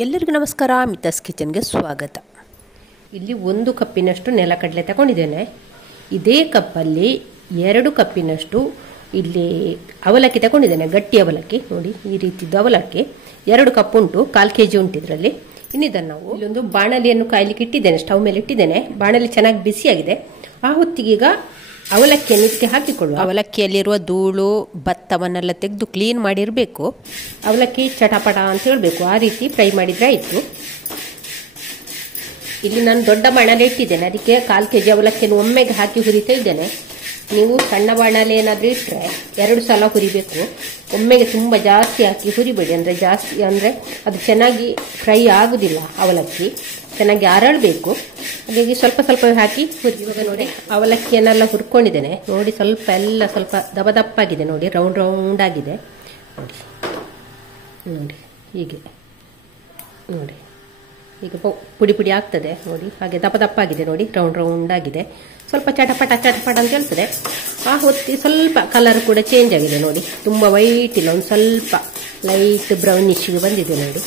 ಎಲ್ಲರಿಗೂ ನಮಸ್ಕಾರ. ಮಿತಾಸ್ ಕಿಚನ್ಗೆ ಸ್ವಾಗತ. ಇಲ್ಲಿ 1 ಕಪ್ಪಿನಷ್ಟು ನೆಲಕಡಲೆ ತಗೊಂಡಿದ್ದೇನೆ. ಇದೇ ಕಪ್ಪಲ್ಲಿ 2 ಕಪ್ಪಿನಷ್ಟು ಇಲ್ಲಿ ಅವಲಕ್ಕಿ ತಗೊಂಡಿದ್ದೇನೆ. ಗಟ್ಟಿ ಅವಲಕ್ಕಿ ನೋಡಿ, ಈ ರೀತಿದ್ದು ಅವಲಕ್ಕಿ 2 ಕಪ್ ಉಂಟು. 1/4 kg ಉಂಟು ಇದರಲ್ಲಿ. ಇನ್ನಿದನ್ನು ನಾವು ಇಲ್ಲೊಂದು ಬಾಣಲಿಯನ್ನು ಕಾಯಲಿಕ್ಕೆ ಇಟ್ಟಿದ್ದೇನೆ, ಸ್ಟವ್ ಮೇಲೆ ಇಟ್ಟಿದ್ದೇನೆ. ಬಾಣಲಿ ಚೆನ್ನಾಗಿ ಬಿಸಿಯಾಗಿದೆ. ಆ ಹೊತ್ತಿಗೀಗ ಅವಲಕ್ಕಿಯನ್ನು ಇದಕ್ಕೆ ಹಾಕಿಕೊಳ್ಳುವ. ಅವಲಕ್ಕಿಯಲ್ಲಿರುವ ಧೂಳು ಭತ್ತವನ್ನೆಲ್ಲ ತೆಗೆದು ಕ್ಲೀನ್ ಮಾಡಿರಬೇಕು. ಅವಲಕ್ಕಿ ಚಟಪಟ ಅಂತ ಹೇಳಬೇಕು, ಆ ರೀತಿ ಫ್ರೈ ಮಾಡಿದರೆ ಆಯಿತು. ಇಲ್ಲಿ ನಾನು ದೊಡ್ಡ ಬಾಣಲೆ ಇಟ್ಟಿದ್ದೇನೆ, ಅದಕ್ಕೆ 1/4 kg ಅವಲಕ್ಕಿಯನ್ನು ಒಮ್ಮೆಗೆ ಹಾಕಿ ಹುರಿತಾ ಇದ್ದೇನೆ. ನೀವು ಸಣ್ಣ ಬಾಣಲೆ ಏನಾದರೂ ಇಟ್ಟರೆ 2 ಸಲ ಹುರಿಬೇಕು. ಒಮ್ಮೆಗೆ ತುಂಬ ಜಾಸ್ತಿ ಹಾಕಿ ಹುರಿಬೇಡಿ, ಅಂದರೆ ಜಾಸ್ತಿ ಅಂದರೆ ಅದು ಚೆನ್ನಾಗಿ ಫ್ರೈ ಆಗುವುದಿಲ್ಲ. ಅವಲಕ್ಕಿ ಚೆನ್ನಾಗಿ ಅರಳಬೇಕು. ಹಾಗಾಗಿ ಸ್ವಲ್ಪ ಸ್ವಲ್ಪ ಹಾಕಿ ಹುರಿ. ಇವಾಗ ನೋಡಿ ಅವಲಕ್ಕಿಯನ್ನೆಲ್ಲ ಹುರ್ಕೊಂಡಿದ್ದೇನೆ. ನೋಡಿ ಸ್ವಲ್ಪ ದಪ್ಪ ದಪ್ಪಾಗಿದೆ ನೋಡಿ, ರೌಂಡ್ ರೌಂಡ್ ಆಗಿದೆ ನೋಡಿ. ನೋಡಿ ಹೀಗೆ ನೋಡಿ, ಈಗ ಪುಡಿ ಪುಡಿ ಆಗ್ತದೆ ನೋಡಿ. ಹಾಗೆ ದಪ್ಪ ದಪ್ಪಾಗಿದೆ ನೋಡಿ, ರೌಂಡ್ ರೌಂಡ್ ಆಗಿದೆ. ಸ್ವಲ್ಪ ಚಟಪಟ ಅಂತ ಹೇಳ್ತದೆ. ಆ ಹೊತ್ತಿ ಸ್ವಲ್ಪ ಕಲರ್ ಕೂಡ ಚೇಂಜ್ ಆಗಿದೆ ನೋಡಿ. ತುಂಬ ವೈಟ್ ಇಲ್ಲ, ಒಂದು ಸ್ವಲ್ಪ ಲೈಟ್ ಬ್ರೌನಿಶ್ಗೆ ಬಂದಿದೆ ನೋಡಿ.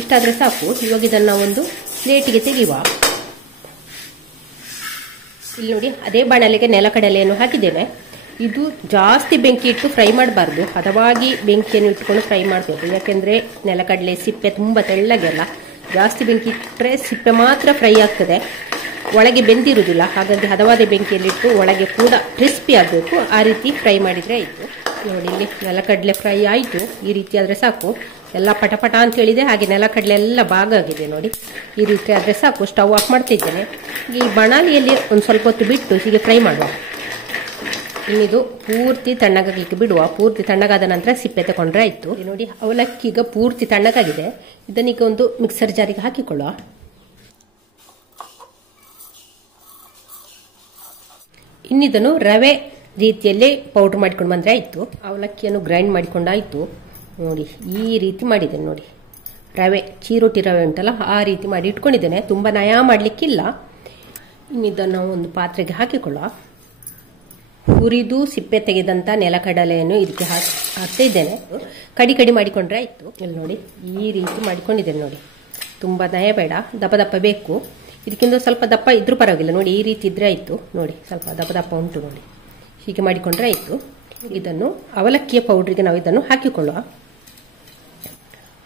ಇಷ್ಟಾದರೆ ಸಾಕು. ಇವಾಗ ಇದನ್ನು ಒಂದು ಪ್ಲೇಟಿಗೆ ತೆಗೆಯುವ. ಇಲ್ಲಿ ನೋಡಿ ಅದೇ ಬಾಣಲೆಗೆ ನೆಲಕಡಲೆಯನ್ನು ಹಾಕಿದ್ದೇನೆ. ಇದು ಜಾಸ್ತಿ ಬೆಂಕಿ ಇಟ್ಟು ಫ್ರೈ ಮಾಡಬಾರ್ದು, ಹದವಾಗಿ ಬೆಂಕಿಯನ್ನು ಇಟ್ಕೊಂಡು ಫ್ರೈ ಮಾಡಬೇಕು. ಯಾಕೆಂದರೆ ನೆಲಕಡಲೆ ಸಿಪ್ಪೆ ತುಂಬ ತೆಳ್ಳಗೆಲ್ಲ, ಜಾಸ್ತಿ ಬೆಂಕಿ ಇಟ್ಟರೆ ಸಿಪ್ಪೆ ಮಾತ್ರ ಫ್ರೈ ಆಗ್ತದೆ, ಒಳಗೆ ಬೆಂದಿರುವುದಿಲ್ಲ. ಹಾಗಾಗಿ ಹದವಾದ ಬೆಂಕಿಯಲ್ಲಿಟ್ಟು ಒಳಗೆ ಕೂಡ ಕ್ರಿಸ್ಪಿ ಆಗಬೇಕು. ಆ ರೀತಿ ಫ್ರೈ ಮಾಡಿದರೆ ಆಯಿತು. ನೋಡಿ ಇಲ್ಲಿ ನೆಲಕಡಲೆ ಫ್ರೈ ಆಯಿತು. ಈ ರೀತಿ ಆದರೆ ಸಾಕು. ಎಲ್ಲ ಪಟಪಟ ಅಂತ ಹೇಳಿದೆ, ಹಾಗೆ ನೆಲಕಡಲೆ ಎಲ್ಲ ಭಾಗ ಆಗಿದೆ ನೋಡಿ. ಈ ರೀತಿ ಆದರೆ ಸಾಕು. ಸ್ಟವ್ ಆಫ್ ಮಾಡ್ತಿದ್ದೇನೆ. ಈ ಬಾಣಲಿಯಲ್ಲಿ ಒಂದು ಸ್ವಲ್ಪ ಹೊತ್ತು ಬಿಟ್ಟು ಹೀಗೆ ಫ್ರೈ ಮಾಡುವ. ಇನ್ನಿದು ಪೂರ್ತಿ ತಣ್ಣಗಾಗಲಿಕ್ಕೆ ಬಿಡುವ. ಪೂರ್ತಿ ತಣ್ಣಗಾದ ನಂತರ ಸಿಪ್ಪೆ ತಗೊಂಡ್ರೆ ಆಯಿತು. ನೋಡಿ ಅವಲಕ್ಕಿ ಈಗ ಪೂರ್ತಿ ತಣ್ಣಗಾಗಿದೆ. ಇದನ್ನೀಗ ಒಂದು ಮಿಕ್ಸರ್ ಜಾರಿಗೆ ಹಾಕಿಕೊಳ್ಳುವ. ಇನ್ನಿದನ್ನು ರವೆ ರೀತಿಯಲ್ಲಿ ಪೌಡರ್ ಮಾಡಿಕೊಂಡು ಬಂದರೆ ಆಯಿತು. ಅವಲಕ್ಕಿಯನ್ನು ಗ್ರೈಂಡ್ ಮಾಡಿಕೊಂಡಾಯಿತು ನೋಡಿ. ಈ ರೀತಿ ಮಾಡಿದ್ದೇನೆ ನೋಡಿ. ರವೆ ಚೀರೋಟಿ ರವೆ ಉಂಟಲ್ಲ, ಆ ರೀತಿ ಮಾಡಿ ಇಟ್ಕೊಂಡಿದ್ದೇನೆ. ತುಂಬ ನಯ ಮಾಡಲಿಕ್ಕಿಲ್ಲ. ಇನ್ನಿದನ್ನು ಒಂದು ಪಾತ್ರೆಗೆ ಹಾಕಿಕೊಳ್ಳುವ. ಹುರಿದು ಸಿಪ್ಪೆ ತೆಗೆದಂಥ ನೆಲಕಡಲೆಯನ್ನು ಇದಕ್ಕೆ ಹಾಕ್ತಾ ಇದ್ದೇನೆ. ಕಡಿ ಮಾಡಿಕೊಂಡ್ರೆ ಆಯಿತು. ಇಲ್ಲಿ ನೋಡಿ ಈ ರೀತಿ ಮಾಡಿಕೊಂಡಿದ್ದೇನೆ ನೋಡಿ. ತುಂಬ ನಯ ಬೇಡ, ದಪ್ಪ ದಪ್ಪ ಬೇಕು. ಇದಕ್ಕಿಂತ ಸ್ವಲ್ಪ ದಪ್ಪ ಇದ್ರೂ ಪರವಾಗಿಲ್ಲ ನೋಡಿ. ಈ ರೀತಿ ಇದ್ರೆ ಆಯಿತು ನೋಡಿ. ಸ್ವಲ್ಪ ದಪ್ಪ ದಪ್ಪ ಉಂಟು ನೋಡಿ. ಹೀಗೆ ಮಾಡಿಕೊಂಡ್ರೆ ಆಯಿತು. ಇದನ್ನು ಅವಲಕ್ಕಿಯ ಪೌಡ್ರಿಗೆ ನಾವು ಇದನ್ನು ಹಾಕಿಕೊಳ್ಳುವ.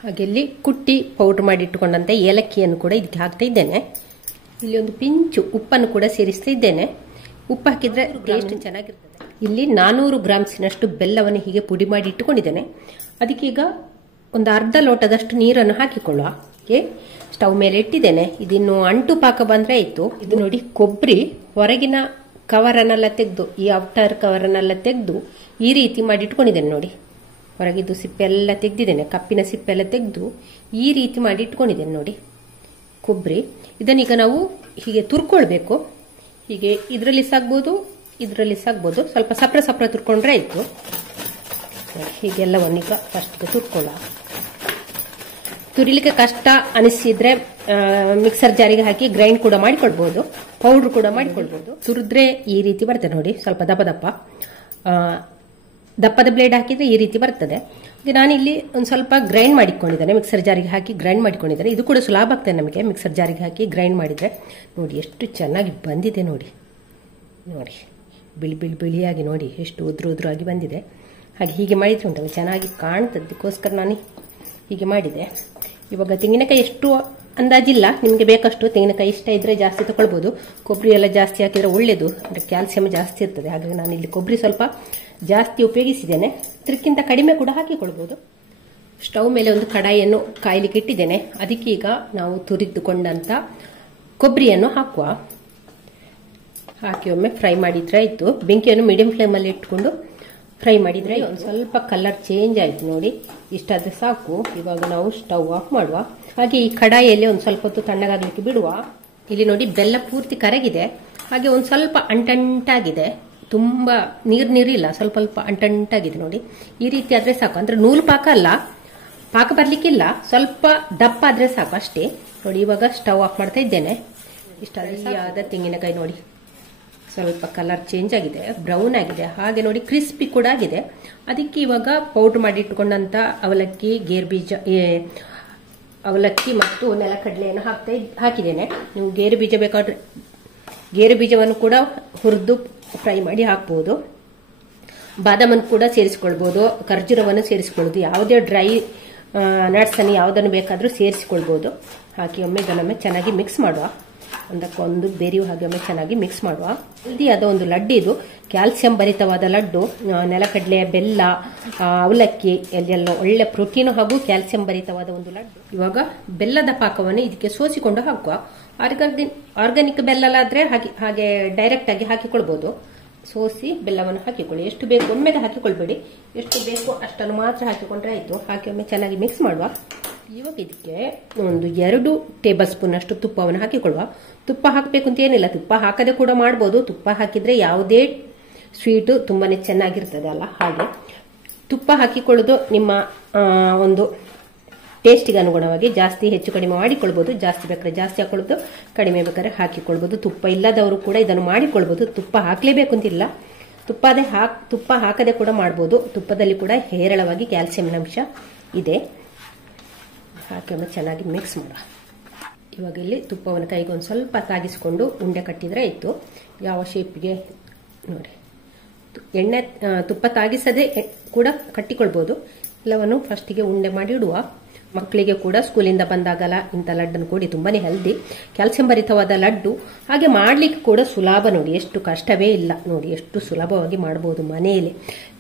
ಹಾಗೆ ಇಲ್ಲಿ ಕುಟ್ಟಿ ಪೌಡ್ರ್ ಮಾಡಿ ಇಟ್ಟುಕೊಂಡಂಥ ಏಲಕ್ಕಿಯನ್ನು ಕೂಡ ಇದಕ್ಕೆ ಹಾಕ್ತಾ ಇದ್ದೇನೆ. ಇಲ್ಲಿ ಒಂದು ಪಿಂಚು ಉಪ್ಪನ್ನು ಕೂಡ ಸೇರಿಸ್ತಾ ಇದ್ದೇನೆ. ಉಪ್ಪು ಹಾಕಿದರೆ ಟೇಸ್ಟ್ ಚೆನ್ನಾಗಿರ್ತದೆ. ಇಲ್ಲಿ 400 ಗ್ರಾಮ್ಸಿನಷ್ಟು ಬೆಲ್ಲವನ್ನು ಹೀಗೆ ಪುಡಿ ಮಾಡಿ ಇಟ್ಟುಕೊಂಡಿದ್ದೇನೆ. ಅದಕ್ಕೀಗ ಒಂದು ಅರ್ಧ ಲೋಟದಷ್ಟು ನೀರನ್ನು ಹಾಕಿಕೊಳ್ಳುವ. ಸ್ಟವ್ ಮೇಲೆ ಇಟ್ಟಿದ್ದೇನೆ. ಇದಿನ್ನು ಅಂಟು ಪಾಕ ಬಂದರೆ ಆಯಿತು. ಇದು ನೋಡಿ ಕೊಬ್ಬರಿ ಹೊರಗಿನ ಕವರನ್ನೆಲ್ಲ ತೆಗೆದು, ಈ ಔಟರ್ ಕವರನ್ನೆಲ್ಲ ತೆಗೆದು ಈ ರೀತಿ ಮಾಡಿ ಇಟ್ಕೊಂಡಿದ್ದೇನೆ ನೋಡಿ. ಹೊರಗಿದ್ದು ಸಿಪ್ಪೆ ಎಲ್ಲ ತೆಗೆದಿದ್ದೇನೆ, ಕಪ್ಪಿನ ಸಿಪ್ಪೆ ಎಲ್ಲ ತೆಗೆದು ಈ ರೀತಿ ಮಾಡಿ ಇಟ್ಕೊಂಡಿದ್ದೇನೆ ನೋಡಿ ಕೊಬ್ಬರಿ. ಇದನ್ನೀಗ ನಾವು ಹೀಗೆ ತುರ್ಕೊಳ್ಬೇಕು. ಹೀಗೆ ಇದರಲ್ಲಿ ಸಾಗ್ಬೋದು, ಇದರಲ್ಲಿ ಸಾಗ್ಬೋದು. ಸ್ವಲ್ಪ ಸಪ್ರ ತುರ್ಕೊಂಡ್ರೆ ಆಯಿತು. ಹೀಗೆಲ್ಲವನ್ನೀಗ ಫಸ್ಟ್ಗೆ ತುರ್ಕೊಳ್ಳ. ತುರಿಲಿಕ್ಕೆ ಕಷ್ಟ ಅನಿಸಿದ್ರೆ ಮಿಕ್ಸರ್ ಜಾರಿಗೆ ಹಾಕಿ ಗ್ರೈಂಡ್ ಕೂಡ ಮಾಡಿಕೊಳ್ಬಹುದು, ಪೌಡ್ರ್ ಕೂಡ ಮಾಡಿಕೊಳ್ಬಹುದು. ತುರಿದ್ರೆ ಈ ರೀತಿ ಬರ್ತದೆ ನೋಡಿ. ಸ್ವಲ್ಪ ದಪ್ಪದ ಬ್ಲೇಡ್ ಹಾಕಿದ್ರೆ ಈ ರೀತಿ ಬರ್ತದೆ. ನಾನಿಲ್ಲಿ ಒಂದು ಸ್ವಲ್ಪ ಗ್ರೈಂಡ್ ಮಾಡಿಕೊಂಡಿದ್ದೇನೆ, ಮಿಕ್ಸರ್ ಜಾರಿಗೆ ಹಾಕಿ ಗ್ರೈಂಡ್ ಮಾಡಿಕೊಂಡಿದ್ದೇನೆ. ಇದು ಕೂಡ ಸುಲಭ ಆಗ್ತದೆ ನಮಗೆ ಮಿಕ್ಸರ್ ಜಾರಿಗೆ ಹಾಕಿ ಗ್ರೈಂಡ್ ಮಾಡಿದರೆ. ನೋಡಿ ಎಷ್ಟು ಚೆನ್ನಾಗಿ ಬಂದಿದೆ ನೋಡಿ. ನೋಡಿ ಬಿಳಿಯಾಗಿ ನೋಡಿ, ಎಷ್ಟು ಉದ್ರು ಆಗಿ ಬಂದಿದೆ. ಹಾಗೆ ಹೀಗೆ ಮಾಡಿದ್ರೆ ಉಂಟಲ್ಲ ಚೆನ್ನಾಗಿ ಕಾಣ್ತದೆ. ಅದಕ್ಕೋಸ್ಕರ ನಾನು ಹೀಗೆ ಮಾಡಿದೆ. ಇವಾಗ ತೆಂಗಿನಕಾಯಿ ಎಷ್ಟು ಅಂದಾಜಿಲ್ಲ, ನಿಮಗೆ ಬೇಕಷ್ಟು ತೆಂಗಿನಕಾಯಿ ಇಷ್ಟ ಇದ್ದರೆ ಜಾಸ್ತಿ ತಗೊಳ್ಬೋದು. ಕೊಬ್ಬರಿ ಎಲ್ಲ ಜಾಸ್ತಿ ಹಾಕಿದರೆ ಒಳ್ಳೆಯದು, ಅಂದರೆ ಕ್ಯಾಲ್ಸಿಯಂ ಜಾಸ್ತಿ ಇರ್ತದೆ. ಹಾಗಾಗಿ ನಾನು ಇಲ್ಲಿ ಕೊಬ್ಬರಿ ಸ್ವಲ್ಪ ಜಾಸ್ತಿ ಉಪಯೋಗಿಸಿದ್ದೇನೆ. ಇದಕ್ಕಿಂತ ಕಡಿಮೆ ಕೂಡ ಹಾಕಿಕೊಳ್ಬೋದು. ಸ್ಟವ್ ಮೇಲೆ ಒಂದು ಕಡಾಯಿಯನ್ನು ಕಾಯಲಿಕ್ಕೆ ಇಟ್ಟಿದ್ದೇನೆ. ಅದಕ್ಕೀಗ ನಾವು ತುರಿದುಕೊಂಡಂಥ ಕೊಬ್ಬರಿಯನ್ನು ಹಾಕುವ. ಹಾಕಿ ಒಮ್ಮೆ ಫ್ರೈ ಮಾಡಿದರೆ ಆಯಿತು. ಬೆಂಕಿಯನ್ನು ಮೀಡಿಯಂ ಫ್ಲೇಮಲ್ಲಿ ಇಟ್ಕೊಂಡು ಫ್ರೈ ಮಾಡಿದರೆ ಒಂದು ಸ್ವಲ್ಪ ಕಲರ್ ಚೇಂಜ್ ಆಯಿತು ನೋಡಿ. ಇಷ್ಟಾದರೆ ಸಾಕು. ಇವಾಗ ನಾವು ಸ್ಟವ್ ಆಫ್ ಮಾಡುವ. ಹಾಗೆ ಈ ಕಡಾಯಿಯಲ್ಲಿ ಒಂದು ಸ್ವಲ್ಪ ಹೊತ್ತು ತಣ್ಣಗಾಗಲಿಕ್ಕೆ ಬಿಡುವ. ಇಲ್ಲಿ ನೋಡಿ ಬೆಲ್ಲ ಪೂರ್ತಿ ಕರಗಿದೆ. ಹಾಗೆ ಒಂದು ಸ್ವಲ್ಪ ಅಂಟಂಟಾಗಿದೆ, ತುಂಬ ನೀರಿಲ್ಲ, ಸ್ವಲ್ಪ ಅಂಟಂಟಾಗಿದೆ ನೋಡಿ. ಈ ರೀತಿ ಆದರೆ ಸಾಕು. ಅಂದರೆ ನೂಲು ಪಾಕ ಅಲ್ಲ, ಪಾಕ ಬರಲಿಕ್ಕಿಲ್ಲ, ಸ್ವಲ್ಪ ದಪ್ಪ ಆದರೆ ಸಾಕು ಅಷ್ಟೇ ನೋಡಿ. ಇವಾಗ ಸ್ಟವ್ ಆಫ್ ಮಾಡ್ತಾ ಇದ್ದೇನೆ. ಇಷ್ಟಾದರೆ ಆದ ತೆಂಗಿನಕಾಯಿ ನೋಡಿ ಸ್ವಲ್ಪ ಕಲರ್ ಚೇಂಜ್ ಆಗಿದೆ, ಬ್ರೌನ್ ಆಗಿದೆ. ಹಾಗೆ ನೋಡಿ ಕ್ರಿಸ್ಪಿ ಕೂಡ ಆಗಿದೆ. ಅದಕ್ಕೆ ಇವಾಗ ಪೌಡ್ರ್ ಮಾಡಿ ಇಟ್ಕೊಂಡಂಥ ಅವಲಕ್ಕಿ, ಗೇರ್ ಬೀಜ, ಅವಲಕ್ಕಿ ಮತ್ತು ನೆಲಕಡಲೆಯನ್ನು ಹಾಕಿದ್ದೇನೆ. ನೀವು ಗೇರು ಬೀಜ ಬೇಕಾದ್ರೆ ಗೇರು ಬೀಜವನ್ನು ಕೂಡ ಹುರಿದು ಫ್ರೈ ಮಾಡಿ ಹಾಕ್ಬೋದು. ಬಾದಾಮನ್ನು ಕೂಡ ಸೇರಿಸಿಕೊಳ್ಬೋದು, ಖರ್ಜೂರವನ್ನು ಸೇರಿಸಿಕೊಳ್ಳೋದು, ಯಾವುದೇ ಡ್ರೈ ನಟ್ಸ್ ಅನ್ನು ಯಾವುದನ್ನು ಬೇಕಾದರೂ ಸೇರಿಸಿಕೊಳ್ಬೋದು. ಹಾಕಿ ಇದನ್ನೊಮ್ಮೆ ಚೆನ್ನಾಗಿ ಮಿಕ್ಸ್ ಮಾಡುವ. ಒಂದಕ್ಕೊಂದು ಬೇರೆಯೂ ಹಾಗೆ ಒಮ್ಮೆ ಚೆನ್ನಾಗಿ ಮಿಕ್ಸ್ ಮಾಡುವ. ಹೆಲ್ದಿಯಾದ ಒಂದು ಲಡ್ಡು ಇದು, ಕ್ಯಾಲ್ಸಿಯಂ ಭರಿತವಾದ ಲಡ್ಡು. ನೆಲಕಡಲೆ, ಬೆಲ್ಲ, ಅವಲಕ್ಕಿ ಎಲ್ಲ ಒಳ್ಳೆ ಪ್ರೋಟೀನ್ ಹಾಗೂ ಕ್ಯಾಲ್ಸಿಯಂ ಭರಿತವಾದ ಒಂದು ಲಡ್ಡು. ಇವಾಗ ಬೆಲ್ಲದ ಪಾಕವನ್ನು ಇದಕ್ಕೆ ಸೋಸಿಕೊಂಡು ಹಾಕುವ. ಆರ್ಗಾನಿಕ್ ಬೆಲ್ಲಲಾದ್ರೆ ಹಾಗೆ ಡೈರೆಕ್ಟ್ ಆಗಿ ಹಾಕಿಕೊಳ್ಬಹುದು. ಸೋಸಿ ಬೆಲ್ಲವನ್ನು ಹಾಕಿಕೊಳ್ಳಿ. ಎಷ್ಟು ಬೇಕು ಒಮ್ಮೆಗೆ ಹಾಕಿಕೊಳ್ಬೇಡಿ, ಎಷ್ಟು ಬೇಕು ಅಷ್ಟನ್ನು ಮಾತ್ರ ಹಾಕಿಕೊಂಡ್ರೆ ಆಯಿತು. ಹಾಕಿ ಒಮ್ಮೆ ಚೆನ್ನಾಗಿ ಮಿಕ್ಸ್ ಮಾಡುವ. ಇವಾಗ ಇದಕ್ಕೆ ಒಂದು 2 ಟೇಬಲ್ ಸ್ಪೂನ್ ಅಷ್ಟು ತುಪ್ಪವನ್ನು ಹಾಕಿಕೊಳ್ಳುವ. ತುಪ್ಪ ಹಾಕಬೇಕು ಅಂತ ಏನಿಲ್ಲ, ತುಪ್ಪ ಹಾಕದೆ ಕೂಡ ಮಾಡ್ಬೋದು. ತುಪ್ಪ ಹಾಕಿದ್ರೆ ಯಾವುದೇ ಸ್ವೀಟು ತುಂಬಾನೇ ಚೆನ್ನಾಗಿರ್ತದೆ ಅಲ್ಲ, ಹಾಗೆ ತುಪ್ಪ ಹಾಕಿಕೊಳ್ಳೋದು ನಿಮ್ಮ ಒಂದು ಟೇಸ್ಟಿಗೆ ಅನುಗುಣವಾಗಿ ಜಾಸ್ತಿ ಹೆಚ್ಚು ಕಡಿಮೆ ಮಾಡಿಕೊಳ್ಬಹುದು. ಜಾಸ್ತಿ ಬೇಕಾದ್ರೆ ಜಾಸ್ತಿ ಹಾಕೊಳ್ಳೋದು, ಕಡಿಮೆ ಬೇಕಾದ್ರೆ ಹಾಕಿಕೊಳ್ಬಹುದು. ತುಪ್ಪ ಇಲ್ಲದವರು ಕೂಡ ಇದನ್ನು ಮಾಡಿಕೊಳ್ಬಹುದು. ತುಪ್ಪ ಹಾಕಲೇಬೇಕು ಅಂತಿಲ್ಲ, ತುಪ್ಪ ಹಾಕದೆ ಕೂಡ ಮಾಡ್ಬೋದು. ತುಪ್ಪದಲ್ಲಿ ಕೂಡ ಹೇರಳವಾಗಿ ಕ್ಯಾಲ್ಸಿಯಂ ಅಂಶ ಇದೆ. ಹಾಕಿ ಒಮ್ಮೆ ಚೆನ್ನಾಗಿ ಮಿಕ್ಸ್ ಮಾಡುವ. ಇವಾಗ ಇಲ್ಲಿ ತುಪ್ಪವನ್ನು ಕೈಗೆ ಒಂದು ಸ್ವಲ್ಪ ತಾಗಿಸಿಕೊಂಡು ಉಂಡೆ ಕಟ್ಟಿದ್ರೆ ಆಯಿತು. ಯಾವ ಶೇಪಿಗೆ ನೋಡಿ, ತುಪ್ಪ ತಾಗಿಸದೆ ಕೂಡ ಕಟ್ಟಿಕೊಳ್ಬೋದು. ಎಲ್ಲವನ್ನು ಫಸ್ಟಿಗೆ ಉಂಡೆ ಮಾಡಿ ಇಡುವ. ಮಕ್ಕಳಿಗೆ ಕೂಡ ಸ್ಕೂಲಿಂದ ಬಂದಾಗಲ್ಲ ಇಂಥ ಲಡ್ಡನ್ನು ಕೊಡಿ, ತುಂಬಾನೇ ಹೆಲ್ದಿ, ಕ್ಯಾಲ್ಸಿಯಂ ಭರಿತವಾದ ಲಡ್ಡು. ಹಾಗೆ ಮಾಡ್ಲಿಕ್ಕೆ ಕೂಡ ಸುಲಭ. ನೋಡಿ ಎಷ್ಟು ಕಷ್ಟವೇ ಇಲ್ಲ, ನೋಡಿ ಎಷ್ಟು ಸುಲಭವಾಗಿ ಮಾಡಬಹುದು ಮನೆಯಲ್ಲಿ.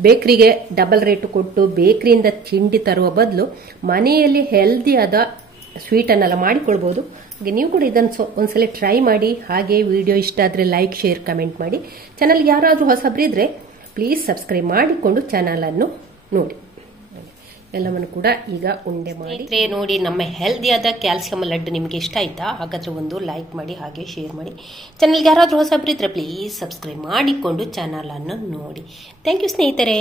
ಬೇಕರಿಗೆ ಡಬಲ್ ರೇಟ್ ಕೊಟ್ಟು ಬೇಕರಿಯಿಂದ ತಿಂಡಿ ತರುವ ಬದಲು ಮನೆಯಲ್ಲಿ ಹೆಲ್ದಿಯಾದ ಸ್ವೀಟ್ ಅನ್ನೆಲ್ಲ ಮಾಡಿಕೊಳ್ಬಹುದು. ಹಾಗೆ ನೀವು ಕೂಡ ಇದನ್ನು ಒಂದ್ಸಲ ಟ್ರೈ ಮಾಡಿ. ಹಾಗೆ ವಿಡಿಯೋ ಇಷ್ಟ ಆದರೆ ಲೈಕ್, ಶೇರ್, ಕಮೆಂಟ್ ಮಾಡಿ. ಚಾನಲ್ಗೆ ಯಾರಾದರೂ ಹೊಸಬ್ರಿದ್ರೆ ಪ್ಲೀಸ್ ಸಬ್ಸ್ಕ್ರೈಬ್ ಮಾಡಿಕೊಂಡು ಚಾನಲ್ ಅನ್ನು ನೋಡಿ. ಎಲ್ಲವನ್ನು ಕೂಡ ಈಗ ಉಂಡೆ ಮಾಡಿ ನೋಡಿ. ನಮ್ಮ ಹೆಲ್ದಿಯಾದ ಕ್ಯಾಲ್ಸಿಯಂ ಲಡ್ಡು ನಿಮಗೆ ಇಷ್ಟ ಆಯ್ತಾ? ಹಾಗಾದ್ರೆ ಒಂದು ಲೈಕ್ ಮಾಡಿ, ಹಾಗೆ ಶೇರ್ ಮಾಡಿ. ಚಾನಲ್ಗೆ ಯಾರಾದರೂ ಹೊಸಬ್ರಿದ್ರೆ ಪ್ಲೀಸ್ ಸಬ್ಸ್ಕ್ರೈಬ್ ಮಾಡಿಕೊಂಡು ಚಾನಲ್ ಅನ್ನು ನೋಡಿ. ಥ್ಯಾಂಕ್ ಯು ಸ್ನೇಹಿತರೆ.